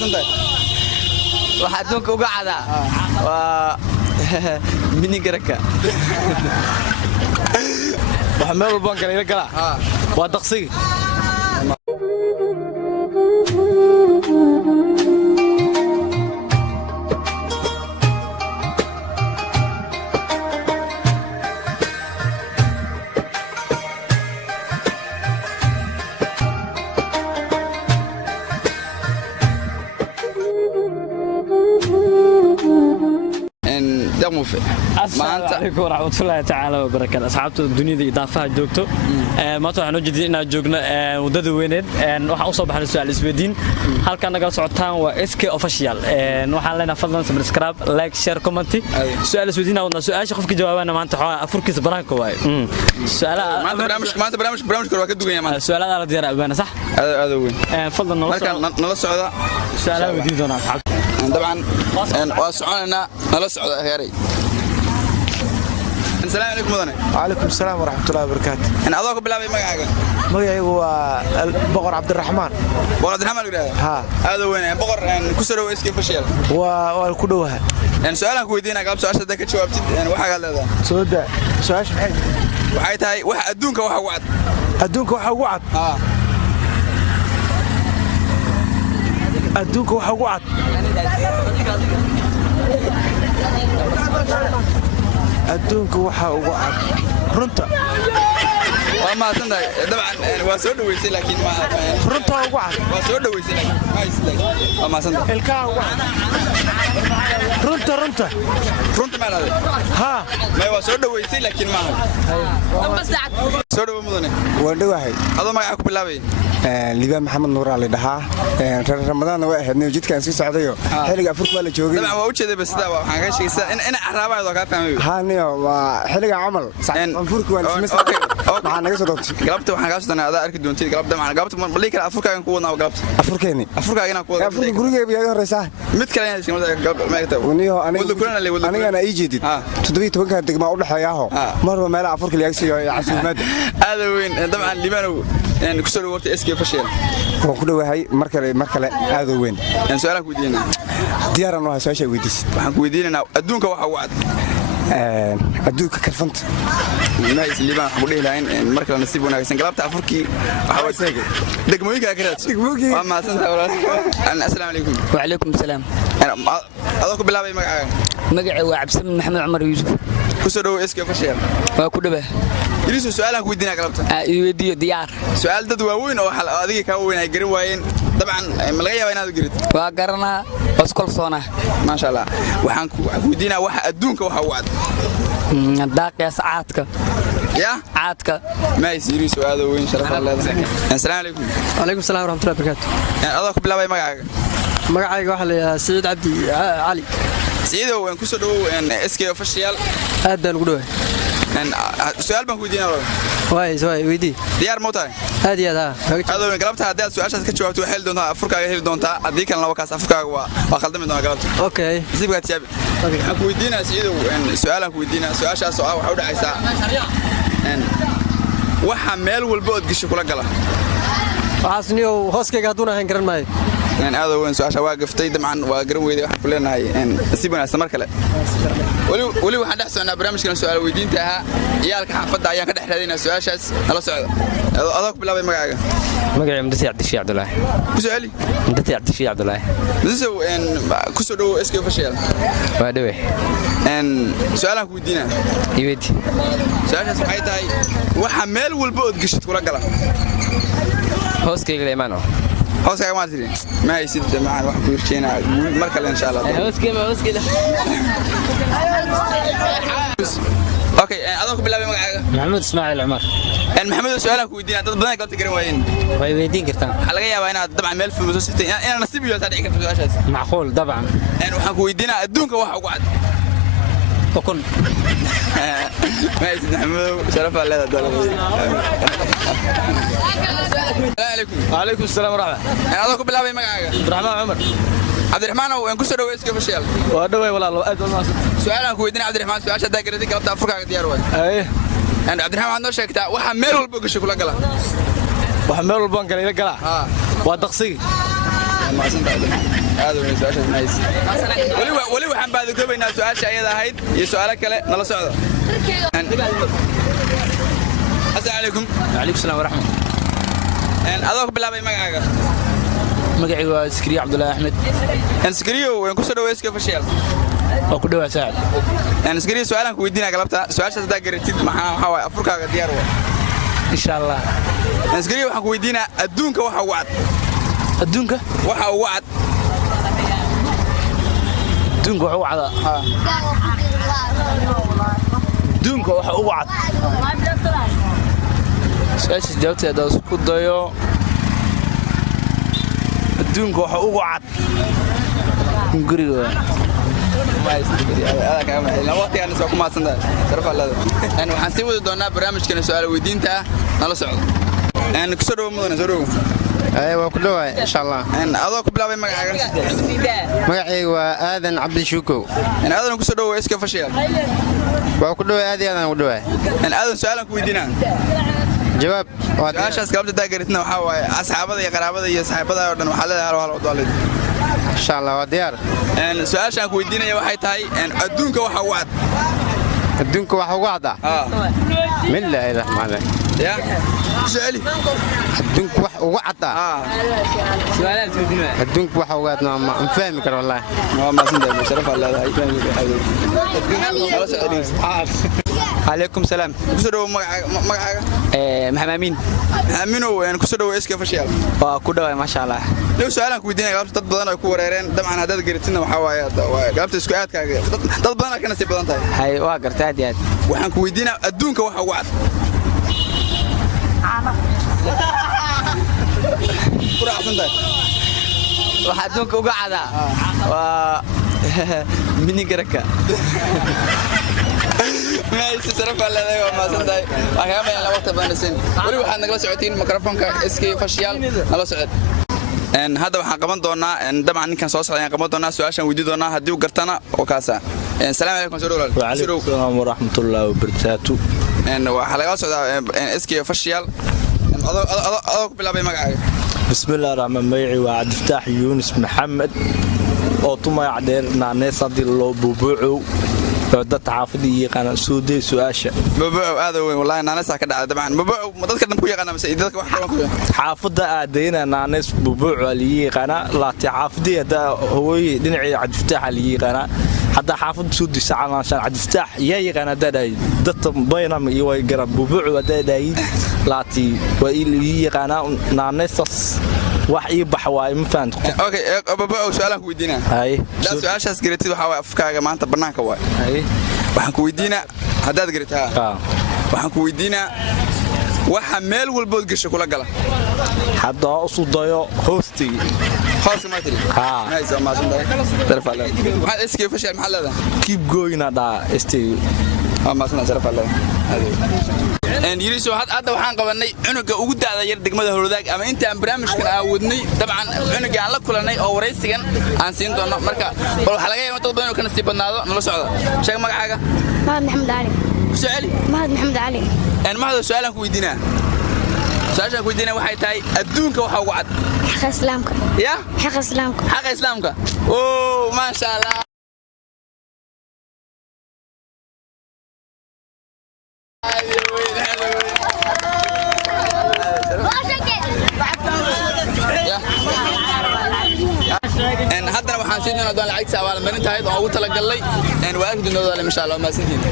mahadsantahay waxa adduunka uga cada waa mini garaka waxa meel walba kale ila gala waa daqsiga maanta alaykum warahmatullaahi ta'ala wa barakaatuh asxaabta dunida idaafaha joogto maanta waxaan u jeedin inaan joogno wadada weyneed waxaan u soo baxnay su'aal isweydiin halka naga socotaan waa SK official waxaan leenahay fadlan subscribe like share comment su'aal isweydiin wadna su'aasha qofka jawaabana maanta afurkiisa banaanka waay su'aalaha maanta barnaamijka waa ka dugan yahay su'aalaha la diyaar abana sax aad weyn fadlan nala socda su'aalaha weydiin doona asxaabta طبعا واسعنا نلا سعود غيري السلام عليكم مدني وعليكم السلام ورحمه الله وبركاته انا ادوك بلابي مغاغا magacaygu waa boqor Cabdiraxmaan ha هذا وين boqor kusoo iska fashil waa ku dhawaha su'aalan ku weydiina qaab su'aasha dadka ka jawaabtid waxa gaar leedahay sooda su'aasha waxay tahay waxa adduunka waxa ugu cad adduunka waxa ugu cad adduunka waxa ugu cad adduunka waxa ugu cad runta ما تنتهي طبعا واسود ويسي لكن ما runta ugu cad واسود ويسي لكن ما يسلك ما تنتهي ilka ugu cad runta ما لا ha ما واسود ويسي لكن ما سود مدني wadhawahay adoo magaca ku bilaabay liibaan maxamed nuur ali dhahaa ramadaan waa ahayd jidkaan sii socdayo xiliga afurka waa la joogay dabcan waa u jeeday bas waxaan ka sheegaysaa in araabaado ka fahmay haaniyo waa xiliga camal afurka waa ismis waxaan naga soo doonto galabta waxaan ka soo doonaa adaa arki doontay galabta macna galabta balii kala afurkaagan ku wadnaa galabta afurkaagina ku wadnaa afurka gurigeega yaa horeysa mid kale inay isku maagta waniyo aniga ay jeedid 17 degma u dhaxeeyaho marba meel afurka laga siiyo casuumada aad weyn dabcan liibanow ku soo wartay SK fashil waan ku dhawahay mar kale aad weyn su'aalan ku weydiinaa diyaaran waa su'aasha weydiisid waxaan ku weydiinaa adduunka waxa ugu cad adduunka karfanta nice liibaan waxaan ku dhihi lahayn mar kale nasiib wanaagsan galabta afurkii waxa way seegay degmooyinka ka raadsan waa maasantahay walaal assalaamu calaykum wa calaykum salaam adoo ku bilaabay magacaaga magacay waa Cabdisamed Maxamed Cumar Yuusuf ku soo dhaw SK fashil waa ku dhawahay irisu su'aalan ku weydiinaa galabta weydiiyo diyaar su'aal dad waaweyn oo adiga ka weyn ay garan waayeen dabcan ma laga yaabaa inaad garid waa garanaa waskolsoona ma sha Allah waxaan ku weydiinaa waxa adduunka waxa ugu cad daaqya saacadka يا عادك ما يصير سؤال وين شرف الله السلام عليكم وعليكم السلام ورحمة الله وبركاته أضاك بالله مقعد مقعد واحد سعيد عبدي علي سعيد وين كسروا إن إسكي أوفيشال هذا نقوله إن سؤال بنقودينا واي ويدي ديار موتاي هذه هذا هذا من قلبتها هذا سؤال شخص كتشوف توحيل دونها أفريقيا هيل دونها أديك أنا لو كاس أفريقيا وأخذت من دونها قلبت أوكي زيب قاعد تجيب كويدينا سعيد وإن سؤالك كويدينا سؤال شخص سؤال وحود عيسى إن وحمل والبعد قش كل قلا وحسنيو هوسك قادونا هنقرن معي يعني هذا وين سؤال واقف تيدم عن وقرن ويدي وحنا كلنا هاي إن سيبنا استمر كلا ولي واحد أحسن برامج كنا سؤال ويدين تها يالك حفظ عيان كده حدينا سؤال شاس الله سؤال أضاك بالله بمقعد مقعد مدتي عبد الشيء عبد الله كسؤالي مدتي عبد الشيء عبد الله نسوا إن كسروا إسكي فشيل وادوي إن سؤالك ويدينا يودي سؤال شاس حياتي هاي وحمل والبعد قشت كل قلا هوس كي ليمانو هوس يا ماتري ما يصير معنا واحد بيرشينا مركل إن شاء الله هوس كي اوكي أضاك بالله بمقعد محمد اسماعيل عمر ان محمد سؤالك ويدينا dad badan galta garan waayeen way weydiin kartaan waxa laga yaabaa inaad dabcan meel film soo sitay ina nasiib iyo taariikh ka su'aashaas macquul dabcan ان waxaan ku weydiinaa adduunka waxa ugu cad ukun ما يصير محمد شرف الله السلام عليكم وعليكم السلام ورحمة انا أضاك بالله بمقعد عبد الرحمن عمر عبد الرحمن وين كسر ويس كيف شيل ودوي ولا أد والله سؤالك ويدينا عبد الرحمن سؤال شدا قردي قلبت افريقيا ديار وين ايه انا عبد الرحمن عنده شيكتا waxa meel walba gashay kula gala waxa meel walba kale ila gala waa daqsiga ما أصلا هذا من سؤال نايس ولي وحن بعد كتبنا سؤال شيء هذا هيد يسألك لا نلا سعد السلام عليكم. وعليكم السلام ورحمة الله. أذوق بالله بمجاعك. مجاعي سكري عبد الله أحمد. سكريو وين كسر ويسك فشيل. وكله ساعد. سكريو سؤالك ودينا قلبتها سؤال شو تذكر تيد مع حوا أفريقيا ديار إن شاء الله. سكريو وحنا ودينا الدونك وحوات. الدونك؟ وحوات. الدونك وحوات. الدونك وحوات. سؤال جاوبت هذا سكوت ضيو. الدونك وحوات. نقريه. ما يستقبل هذا كلام لا وقت أنا سوق ما صندق تعرف الله أنا وحنسيب دونا برامج كنا سؤال ودين تا نلا سعود أنا كسروا مدن زروا أيوة كله إن شاء الله أنا أذوق بلا بين مجاعك مجاعي وآذن عبد الشكو أنا أذن كسروا ويسك فشيل وكله هذه أنا كله أنا أذن سؤالك ودينا جواب عشان قبل تذكرتنا وحوا أصحابنا يا قرابنا يا صاحبنا ودنا وحلا هلا وضالد إن شاء الله وديار أنا سؤال شان كويدينا يا واحد هاي أنا الدونك وحوات الدونك وحوات من الله الرحمن الرحيم يا سؤالي الدونك وحوات سؤالات تودينا. الدونك وحوات نعم فاهمك والله ما صندق شرف الله هاي فاهمك عليكم السلام كسروا مجاعك محمد أمين أمينو يعني كسروا ويسك فشيل وكله ما شاء الله. لو سؤالك ودينا قلبت dad badan oo ku wareereen dabcan hadaad garitina waxa waaye qaybta isku aadkaaga dad badan kana si badan tahay هاي واقرت هادي waxaan ku weydiinaa adduunka waxa ugu cad quraacsan tahay waxa adduunka uga cada waa mini garaka ما يصرف على ذا ما صدق أنا ما يلا وقت بنسين ولي واحد نقول سعودين ميكروفون كإسكي فشيال نقول سعود إن هذا واحد قمنا دونا إن طبعا كان صوص يعني قمنا دونا سؤال عشان ودي دونا هديو قرتنا وكاسة السلام عليكم سرور وعليكم السلام ورحمة الله وبركاته. إن وحلقة سعود إن إسكي فشيال أضاق بالله بمجاعك بسم الله الرحمن الرحيم وعد افتح يونس محمد أوتوما يعدل نعنى صدي الله ببوعو dad xaafadii yaqaan suuday su'aasha baba aad weyn wallahi naanaysa ka dhacday dabcan baba dadka dhan ku yaqaan ama dadka wax qaban ku xaafada aadayna naanays bubuuc ali yaqaan laati xaafadii hada hooyay dhinacii cadfitaax ali yaqaan hada xaafad suuday sacaan shan cadfitaax yaqaan daday dad baynam iyo way garab bubuuc daday laati waa ili yaqaan naanaysas wax ii baxwaay ma fahanto okay baba su'aalan ku weydiina hay la su'aashaas garatid waxa waa afkaaga maanta banaanka waay hay waxaan ku weydiinaa haddaad garataa waxaan ku weydiinaa waxa meel walbood gasho kula gala hadda usu dayo hostii hoos ma tiri nice ma shanday tarfa la waxaad iskii fashil maxallada keep going ada stay ma shanday tarfa la yiriso hadda waxaan qabanay cunuga ugu daada yar degmada Howlwadaag ama inta aan barnaamijkan aawadnay dabcan cunuga aan la kulanay oo wareysigan aan siin doono marka bal waxa laga yaabaa dad badan oo kana sii badnaado nala socda sheeg magacaaga Mahad Maxamed Ali su'aali Mahad Maxamed Ali mahad su'aalan ku weydiinaa su'aashan ku weydiinaa waxay tahay adduunka waxa ugu cad xaq islaamka ya xaq islaamka oo ma sha Allah haddana waxaan siin doonaa lacagta abaalmarinta ahayd oo ugu talagalay waa arki doonaa insha Allah ma sintiin